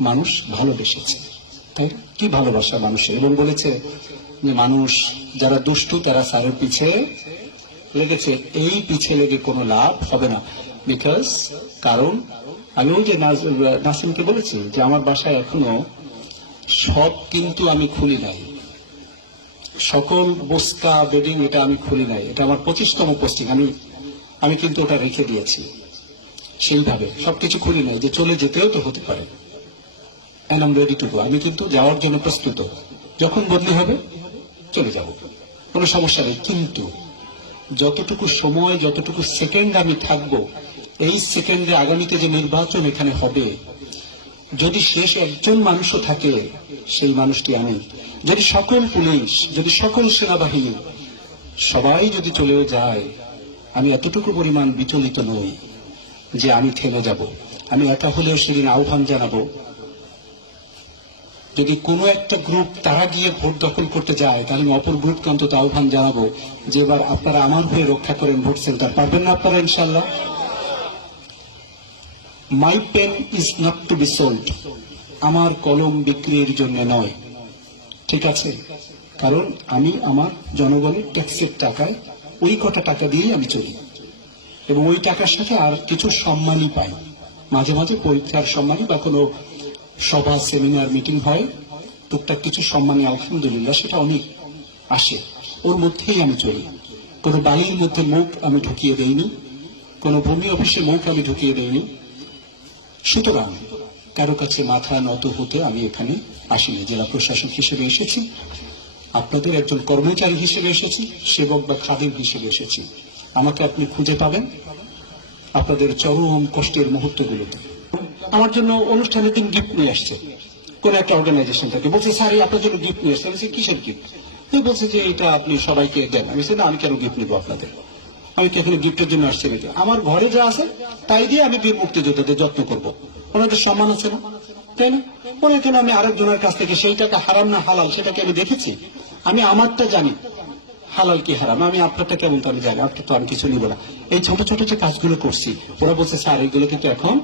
মানুষ ভালোবেসেছে। তাই কি ভালোবাসা মানুষের? এবং বলেছে যে মানুষ যারা দুষ্টু, তারা স্যারের পিছে লেগেছে। এই পিছে লেগে কোনো লাভ হবে না। বিকজ কারণ আমি ওই যে নাসিমকে বলেছি যে আমার বাসায় এখনও সব কিন্তু আমি খুলি নাই। সকল বস্তা বেডিং এটা আমি খুলি নাই। এটা আমার পঁচিশতম পোস্টিং আমি আমি কিন্তু ওটা রেখে দিয়েছি। সেইভাবে সবকিছু খুলি নাই। যে চলে যেতেও তো হতে পারে। And I'm ready to go আমি কিন্তু যাওয়ার জন্য প্রস্তুত। যখন বদলি হবে, চলে যাব। কোনো সমস্যা নেই। কিন্তু যতটুকু সময়, যতটুকু সেকেন্ড আমি থাকব, এই সেকেন্ডে আগামীতে যে নির্বাচন এখানে হবে, যদি শেষ একজন মানুষও থাকে, সেই মানুষটি আমি। যদি সকল পুলিশ, যদি সকল সেনাবাহিনী, সবাই যদি চলেও যায়, আমি এতটুকু পরিমাণ বিচলিত নই যে আমি থেমে যাব। আমি একা হলেও সেদিন আহ্বান জানাব যদি কোনো একটা গ্রুপ তারা গিয়ে ভোট দখল করতে যায়, তাহলে আমি অপর গ্রুপকে অন্তত আহ্বান জানাব যে এবার আপনারা আমার হয়ে রক্ষা করেন ভোট সেন্টার। পারবেন না আপনারা ইনশাল্লাহ my pen is not to be sold আমার কলম বিক্রির জন্য নয়। ঠিক আছে? কারণ আমি আমার জনগণের ট্যাক্সের টাকায় ওই কটা টাকা দিয়ে আমি চলি। এবং ওই টাকার সাথে আর কিছু সম্মানই পাই। মাঝে মাঝে পরীক্ষার সম্মানই বা কোনো সভা, সেমিনার, মিটিং হয়। টুকটাক কিছু সম্মানী আলহামদুলিল্লাহ, সেটা অনেক আসে। ওর মধ্যেই আমি চলি। কোনো বাড়ির মধ্যে মুখ আমি ঢুকিয়ে দেইনি। কোনো ভূমি অফিসে মুখ আমি ঢুকিয়ে দেইনি। সুতরাং কারও কাছে মাথা নত হতে আমি এখানে আসিনি। জেলা প্রশাসক হিসেবে এসেছি। আপনাদের একজন কর্মচারী হিসেবে এসেছি। সেবক বা খাদিম হিসেবে এসেছি। আমাকে আপনি খুঁজে পাবেন। আপনাদের চরম কষ্টের মুহূর্তগুলোতে। আমার জন্য অনুষ্ঠানে তিনি গিফট নিয়ে আসছে। কোন একটা অর্গানাইজেশন থেকে। বলছে, স্যার আপনার জন্য গিফট নিয়ে আসছে। আমি কিসের গিফট বলছে যে, এটা আপনি সবাইকে দেন। আমি না, আমি কেন গিফট নিবো আপনাদের? আমি তো এখানে গিফটের জন্য আসছি নাকি আমার ঘরে যা আছে, তাই দিয়ে আমি বীর মুক্তিযোদ্ধাদের যত্ন করব। ওনাদের সম্মান আছে না? তাই না? ওনার কেন আমি আরেকজনের কাছ থেকে, সেই টাকা হারাম না হালাল, সেটাকে আমি দেখেছি। আমি আমারটা জানি। হালাল কি হারাম? আমি আপনারটা কেমন তো আমি জানি? আপনার তো আমি কিছু নিব না। এই ছোট ছোট যে কাজগুলো করছি, ওরা বলছে, স্যার এইগুলো কিন্তু এখন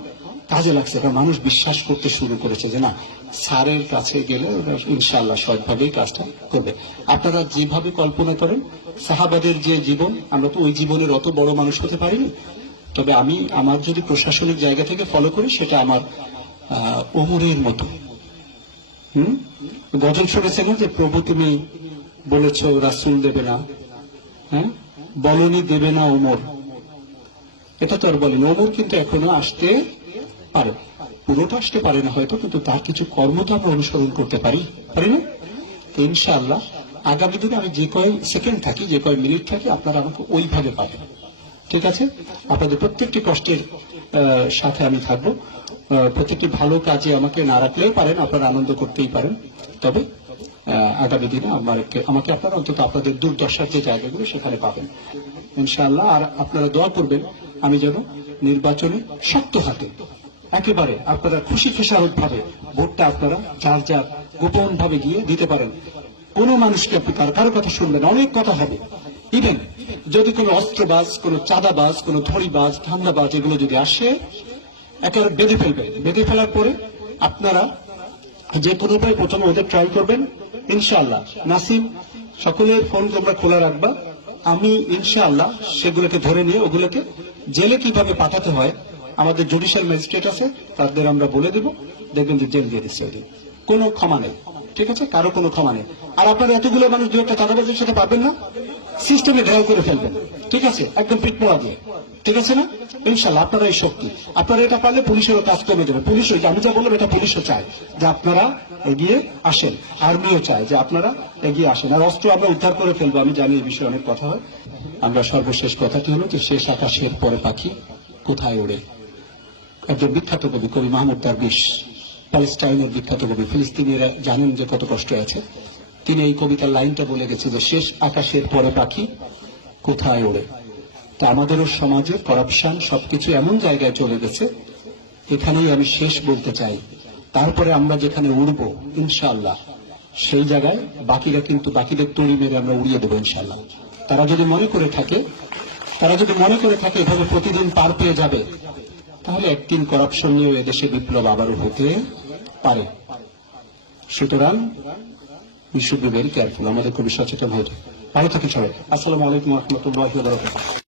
কাজে লাগছে, কারণ মানুষ বিশ্বাস করতে শুরু করেছে যে না, স্যারের কাছে গেলে ওরা ইনশাল্লাহ সৎভাবেই কাজটা করবে। আপনারা যেভাবে কল্পনা করেন, সাহাবাদের যে জীবন, আমরা তো ওই জীবনের অত বড় মানুষ হতে পারিনি। তবে আমি আমার যদি প্রশাসনিক জায়গা থেকে ফলো করি, সেটা আমার ওমরের মতো। হুম? গজল শুনেছেন যে, প্রভু তুমি বলেছ রাসুল দেবে না? হ্যাঁ? বলনি দেবে না ওমর। এটা তো আর বলেন। ওমর কিন্তু এখনও আসতে পারে। পুরোটা আসতে পারে না হয়তো, কিন্তু তার কিছু কর্ম তো আমরা অনুসরণ করতে পারি। পারি না? ইনশাআল্লাহ, আগামী দিনে আমি যে কয় সেকেন্ড থাকি, যে কয় মিনিট থাকি, আপনারা আমাকে ওইভাবে পাবেন। ঠিক আছে? আপনাদের প্রত্যেকটি কষ্টের সাথে আমি থাকব। প্রত্যেকটি ভালো কাজে আমাকে না রাখলেও পারেন, আপনারা আনন্দ করতেই পারেন। তবে আগামী দিনে আমাকে আমাকে আপনারা অন্তত আপনাদের দুর্দশার যে জায়গাগুলো, সেখানে পাবেন। ইনশাআল্লাহ, আর আপনারা দোয়া করবেন, আমি যেন নির্বাচনে শক্ত হাতে একেবারে আপনারা খুশি খেসারত ভাবে ভোটটা আপনারা যার যার গোপন ভাবে গিয়ে দিতে পারেন। কোনো মানুষকে আপনি কার, কারও কথা শুনবেন অনেক কথা হবে। ইভেন যদি কোনো অস্ত্রবাজ, কোনো চাঁদাবাজ, কোনো ধরিবাজ ধান্দাবাজ এগুলো যদি আসে, একেবারে বেঁধে ফেলবেন বেঁধে ফেলার পরে আপনারা যে কোনো উপায় প্রথমে ওদের ট্রাই করবেন। ইনশাআল্লাহ। নাসিম, সকলের ফোন তোমরা খোলা রাখবা। আমি ইনশাআল্লাহ সেগুলোকে ধরে নিয়ে ওগুলোকে জেলে কীভাবে পাঠাতে হয় আমাদের জুডিশিয়াল ম্যাজিস্ট্রেট আছে, তাদের আমরা বলে দেব, দেখবেন যে জেল দিয়ে দিচ্ছে ওদের। কোনো ক্ষমা নেই, ঠিক আছে? কারও কোনো ক্ষমা নেই। আর আপনার এতগুলো মানুষ দু একটা চাঁদাবাজের সাথে পাবেন না? সিস্টেমে ঘেরাও করে ফেলবেন, ঠিক আছে? একদম পিট মোড়া দিয়ে, ঠিক আছে না? ইনশাল্লাহ আপনারা এই শক্তি। আপনারা এটা পারলে পুলিশেরও কাজ কমে দেবে পুলিশ আমি যা বললাম, এটা পুলিশও চায় যে আপনারা এগিয়ে আসেন। আর্মিও চায় যে আপনারা এগিয়ে আসেন। আর অস্ত্র আমরা উদ্ধার করে ফেলব, আমি জানি এই বিষয়ে অনেক কথা হয়। আমরা সর্বশেষ কথাটি হলো যে শেষ আকাশের পরে পাখি কোথায় ওড়ে? একজন বিখ্যাত কবি কবি মাহমুদ দারবিশ প্যালেস্টাইনের বিখ্যাত কবি, ফিলিস্তিনিরা জানেন যে কত কষ্ট আছে। তিনি এই কবিতার লাইনটা বলে গেছে যে, শেষ আকাশের পরে পাখি কোথায় ওড়ে? তা আমাদেরও সমাজে করাপশন সবকিছু এমন জায়গায় চলে গেছে, এখানেই আমি শেষ বলতে চাই। তারপরে আমরা যেখানে উড়বো, ইনশাআল্লাহ, সেই জায়গায় বাকিরা কিন্তু, বাকিদের তড়ি মেরে আমরা উড়িয়ে দেবো, ইনশাআল্লাহ। তারা যদি মনে করে থাকে, তারা যদি মনে করে থাকে, এভাবে প্রতিদিন পার পেয়ে যাবে তাহলে একদিন করাপশন নিয়েও এদেশে বিপ্লব আবারও হতে পারে। সুতরাং we should be very careful আমাদের খুবই সচেতন হতে ভালো থাকি সবাই। আসসালামু আলাইকুম রহমতুল্লাহ